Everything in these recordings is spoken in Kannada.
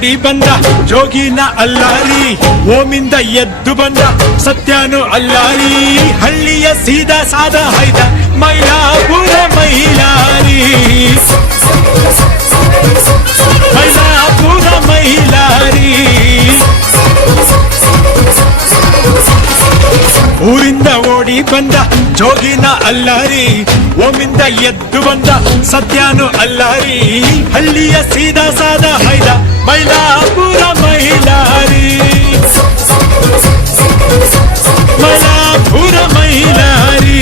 ಓಡಿ ಬಂದ ಜೋಗಿನ ಅಲ್ಲಾರಿ, ಓಮಿಂದ ಎದ್ದು ಬಂದ ಸತ್ಯನು ಅಲ್ಲಾರಿ. ಹಳ್ಳಿಯ ಸೀದಾ ಸಾದ ಹೈದ ಮೈಲಾಪುರ ಮೈಲಾರಿ, ಮೈಲಾಪುರ ಮೈಲಾರಿ. ಊರಿಂದ ಓಡಿ ಬಂದ ಜೋಗಿನ ಅಲ್ಲಾರಿ, ಓಮಿಂದ ಎದ್ದು ಬಂದ ಸತ್ಯನು ಅಲ್ಲಾರಿ. ಹಳ್ಳಿಯ ಸೀದಾ ಸಾದ ಹೈದ ಮೈಲಾಪುರ ಮೈಲಾರಿ, ಮೈಲಾಪುರ ಮೈಲಾರಿ.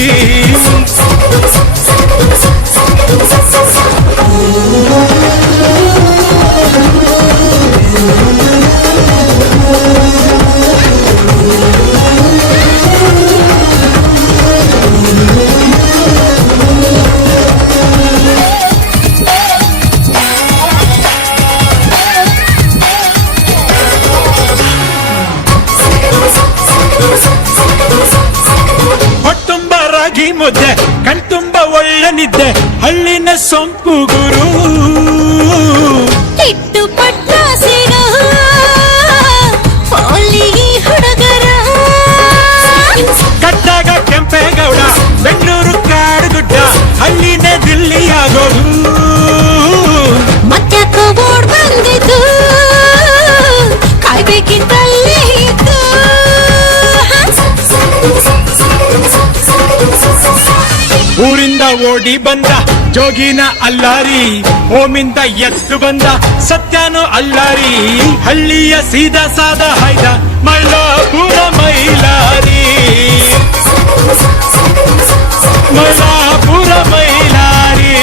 ಮುದ್ದೆ ಕಣ್ತುಂಬ ಒಳ್ಳೆ ನಿದ್ದೆ, ಹಳ್ಳಿನ ಸೊಂಪು ಗುರು. ಇಟ್ಟು ಪಟ್ಟ ಸಿರ ಹುಡುಗರ ಕಟ್ಟಾಗ ಕೆಂಪೇಗೌಡ, ಬೆಂಗಳೂರು ಕಾಡುಗುಡ್ಡ, ಹಳ್ಳಿನೇ ದಿಲ್ಲಿಯಾಗೋದು. ಮತ್ತ್ಯಾಕೋ ಓಡ್ ಬಂದಿದ್ದು ಕಾಯ್ಬೇಕಿದ್ದಲ್ಲೇ ಇದ್ದು. ಊರಿಂದ ಓಡಿ ಬಂದ ಜೋಗಿನ ಅಲ್ಲಾರಿ, ಓಮಿಂದ ಎದ್ದು ಬಂದ ಸತ್ಯನು ಅಲ್ಲಾರಿ. ಹಳ್ಳಿಯ ಸೀದಾ ಸಾದ ಹೈದ ಮೈಲಾಪುರ ಮೈಲಾರಿ, ಮೈಲಾಪುರ ಮೈಲಾರಿ.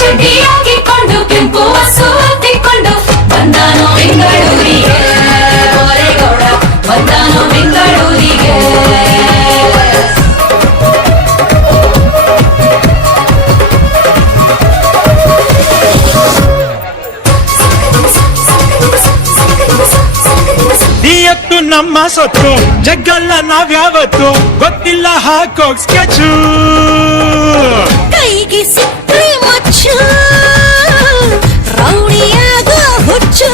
ಚುಟ್ಟಿಯಾಗಿಕೊಂಡು ಕೆಂಪು ಹಸುತ್ತಿಕೊಂಡು ಬಂದಾನೋ ಬೆಂಗಳೂರಿಗೆ, ಬೋರೇಗೌಡ ಬಂದಾನೋ ಬೆಂಗಳೂರಿಗೆ. ನೀಯತ್ತು ನಮ್ಮ ಸೊತ್ತು, ಜಗ್ಗಲ್ಲ ನಾವ್ಯಾವತ್ತು, ಗೊತ್ತಿಲ್ಲ ಹಾಕೋಕ್ ಸ್ಕೆಚು. ಕೈಗೆ ಸಿಕ್ಕರೆ ಮಚ್ಚು, ರೌಡಿಯಾಗೋ ಹುಚ್ಚು.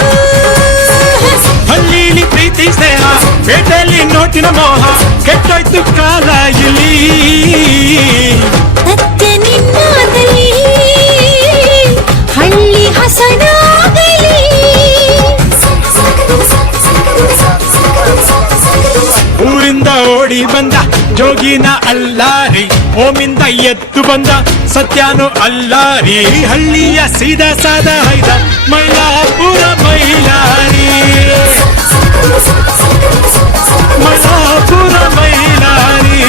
ಹಳ್ಳಿಲಿ ಪ್ರೀತಿ ಸ್ನೇಹ, ಪೇಟೆಯಲ್ಲಿ ನೋಟಿನ ಮೋಹ, ಕೆಟ್ಟೋಯ್ತು ಕಾಲ ಇಲ್ಲಿ. ಸತ್ಯ ನಿನ್ನದಲ್ಲಿ ಹಳ್ಳಿ ಹಸನಾಗಲಿ. ಊರಿಂದ ಓಡಿ ಬಂದ ಜೋಗಿನ ಅಲ್ಲಾರಿ, ಓಮಿಂದ ಎದ್ದು ಬಂದ ಸತ್ಯನು ಅಲ್ಲಾರಿ. ಹಳ್ಳಿಯ ಸೀದಾ ಸಾದ ಹೈದ ಮೈಲಾಪುರ ಮೈಲಾರಿ, ಮೈಲಾಪುರ ಮೈಲಾರಿ.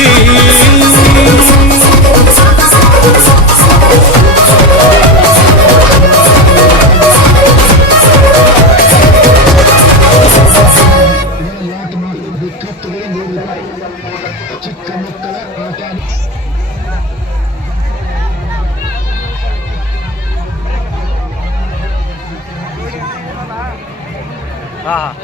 हाँ हाँ